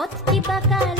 Фотки бокали.